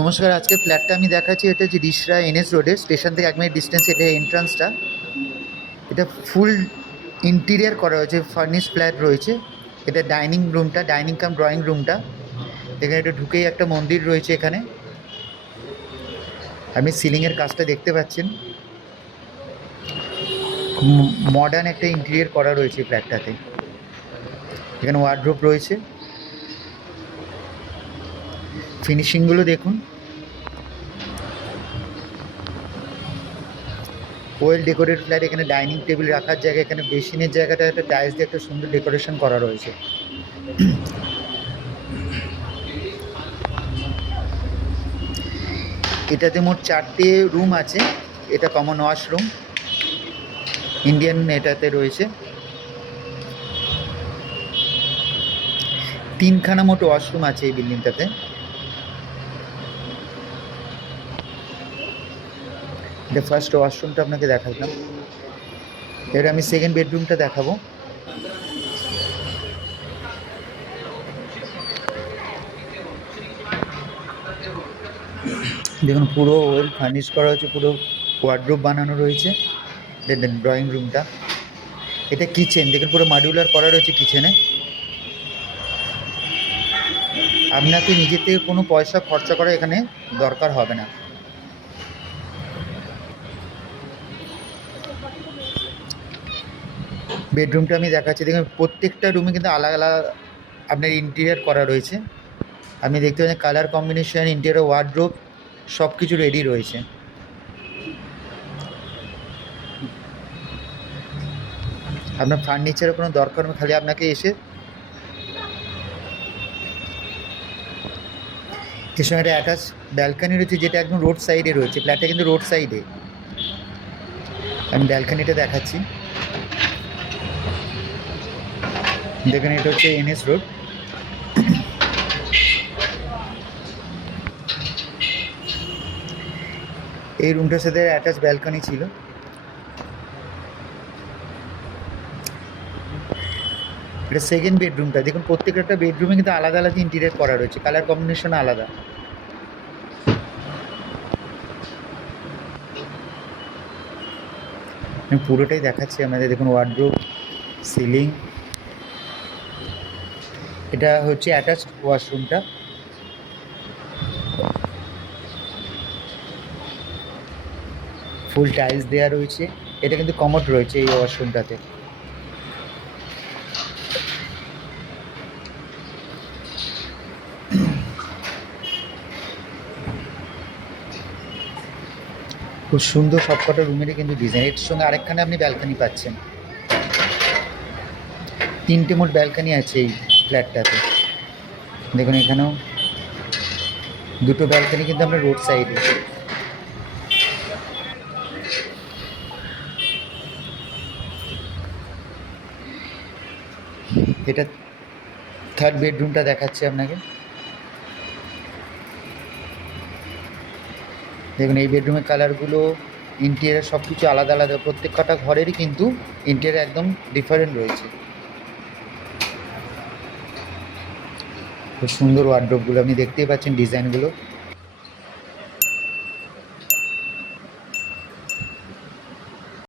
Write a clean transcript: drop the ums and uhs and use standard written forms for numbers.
নমস্কার, আজকে ফ্ল্যাটটা আমি দেখাচ্ছি। এটা হচ্ছে রিষড়া এনএস রোডে, স্টেশন থেকে 1 মিনিট ডিস্টেন্স। এটা এন্ট্রান্সটা, এটা ফুল ইন্টিরিয়ার করা হয়েছে, ফার্নিশ ফ্ল্যাট রয়েছে। এটা ডাইনিং রুমটা, ডাইনিং কাম ড্রয়িং রুমটা। এখানে একটু ঢুকেই একটা মন্দির রয়েছে। এখানে আপনি সিলিংয়ের কাজটা দেখতে পাচ্ছেন। মডার্ন একটা ইন্টিরিয়ার করা রয়েছে ফ্ল্যাটটাতে। এখানে ওয়ার্ডরোব রয়েছে, ফিনিশিংগুলো দেখুন। Well decorated flat. এখানে ডাইনিং টেবিল রাখার জায়গা, এখানে বেসিনের জায়গাটা একটা টাইলস দিয়ে একটা সুন্দর ডেকোরেশন করা রয়েছে। এটাতে মোট 4টে রুম আছে। এটা কমন ওয়াশরুম, ইন্ডিয়ান এটাতে রয়েছে। 3খানা মোট ওয়াশরুম আছে এই বিল্ডিংটাতে। এটা ফার্স্ট ওয়াশরুমটা আপনাকে দেখালাম। এবার আমি সেকেন্ড বেডরুমটা দেখাবো। দেখুন, পুরো ওয়েল ফার্নিশ করা হয়েছে, পুরো ওয়ার্ডরোব বানানো রয়েছে। ড্রয়িং রুমটা, এটা কিচেন দেখুন, পুরো মডিউলার করা রয়েছে কিচেনে। আপনাকে নিজের থেকে কোনো পয়সা খরচা করা এখানে দরকার হবে না। বেডরুমটা আমি দেখাচ্ছি। দেখুন, প্রত্যেকটা রুমে কিন্তু আলাদা আলাদা আপনার ইন্টেরিয়ার করা রয়েছে। আপনি দেখতে পাচ্ছেন কালার কম্বিনেশন, ইন্টেরিয়ার, ওয়ার্ডরোব সব কিছু রেডি রয়েছে। আপনার ফার্নিচারের কোনো দরকার নেই, খালি আপনাকে এসে এর সঙ্গে একটা অ্যাটাচ ব্যালকানি রয়েছে, যেটা একদম রোড সাইডে রয়েছে। ফ্ল্যাটটা কিন্তু রোড সাইডে। আমি ব্যালকানিটা দেখাচ্ছি। দেখুন, এটা হচ্ছে এনএস রোড। এই রুমটার সাথে অ্যাটাচ ব্যালকানি ছিল। এটা সেকেন্ড বেডরুমটা। দেখুন, প্রত্যেকটা বেডরুমে কিন্তু আলাদা আলাদা ইন্টেরিয়ার করা রয়েছে, কালার কম্বিনেশন আলাদা। আমি পুরোটাই দেখাচ্ছি আমাদের। দেখুন, ওয়ার্ডরোব, সিলিং। এটা হচ্ছে অ্যাটাচড ওয়াশরুমটা। ফুল টাইলস দেওয়া রয়েছে। এটা কিন্তু কমোড রয়েছে এই ওয়াশরুমটাতে। খুব সুন্দর সবকটা রুমেরই কিন্তু ডিজাইন। এর সঙ্গে আরেকখানে আপনি ব্যালকানি পাচ্ছেন। 3টে মোট ব্যালকানি আছে এই ফ্ল্যাটটাতে। দেখুন, এখানেও 2টো ব্যালকানি কিন্তু আমরা রোড সাইডে। এটা থার্ড বেডরুমটা দেখাচ্ছি আপনাকে। দেখুন, এই বেডরুমের কালারগুলো, ইন্টেরিয়ার সব কিছু আলাদা আলাদা। প্রত্যেক কটা ঘরেরই কিন্তু ইন্টেরিয়ার একদম ডিফারেন্ট রয়েছে। খুব সুন্দর ওয়ার্ডরোবগুলো, আপনি দেখতেই পাচ্ছেন ডিজাইনগুলো।